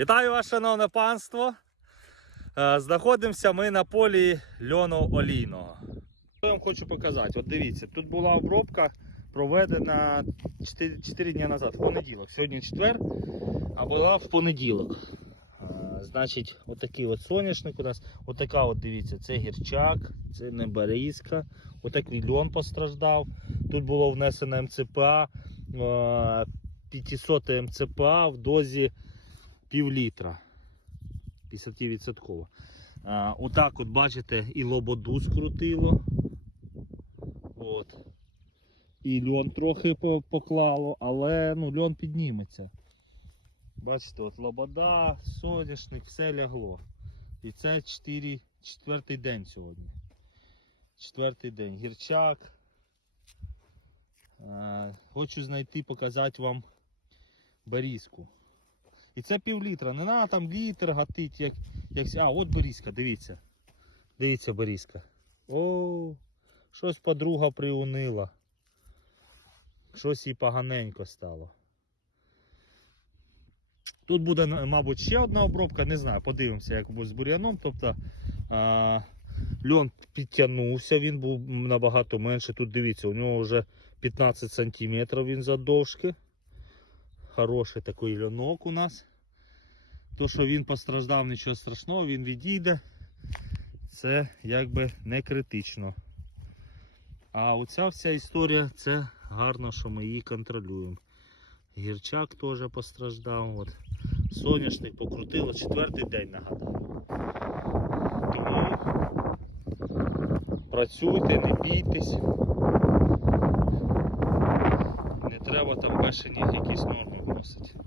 Вітаю вас, шановне панство. Е, Знаходимося ми на полі льону олійного. Що я вам хочу показати? От дивіться, тут була обробка проведена 4, 4 дні назад, в понеділок. Сьогодні четвер, а була в понеділок. Е, Значить, отакий от соняшник у нас. Отака от дивіться, це гірчак, це не берізка. Отакий льон постраждав. Тут було внесено МЦПА. е, 500 МЦПА в дозі пів літра. 50%. А, отак от бачите, і лободу скрутило. От. І льон трохи поклало, але ну, льон підніметься. Бачите, от лобода, соняшник, все лягло. І це 4, четвертий день сьогодні. Четвертий день. Гірчак. Хочу знайти, показати вам берізку. І це пів літра. Не треба там літр гатить, як, як. А, от берізка, дивіться. Дивіться, берізка. О, щось подруга приунила. Щось їй поганенько стало. Тут буде, мабуть, ще одна обробка, не знаю, подивимося, як буде з бур'яном. Тобто а, льон підтягнувся, він був набагато менше. Тут дивіться, у нього вже 15 см він задовжки. Хороший такий льонок у нас. То, що він постраждав, нічого страшного, він відійде. Це якби не критично. А оця вся історія це гарно, що ми її контролюємо. Гірчак теж постраждав. От. Соняшник покрутило четвертий день, нагадаю. Тому працюйте, не бійтесь. Не треба там бешені якісь норми вносити.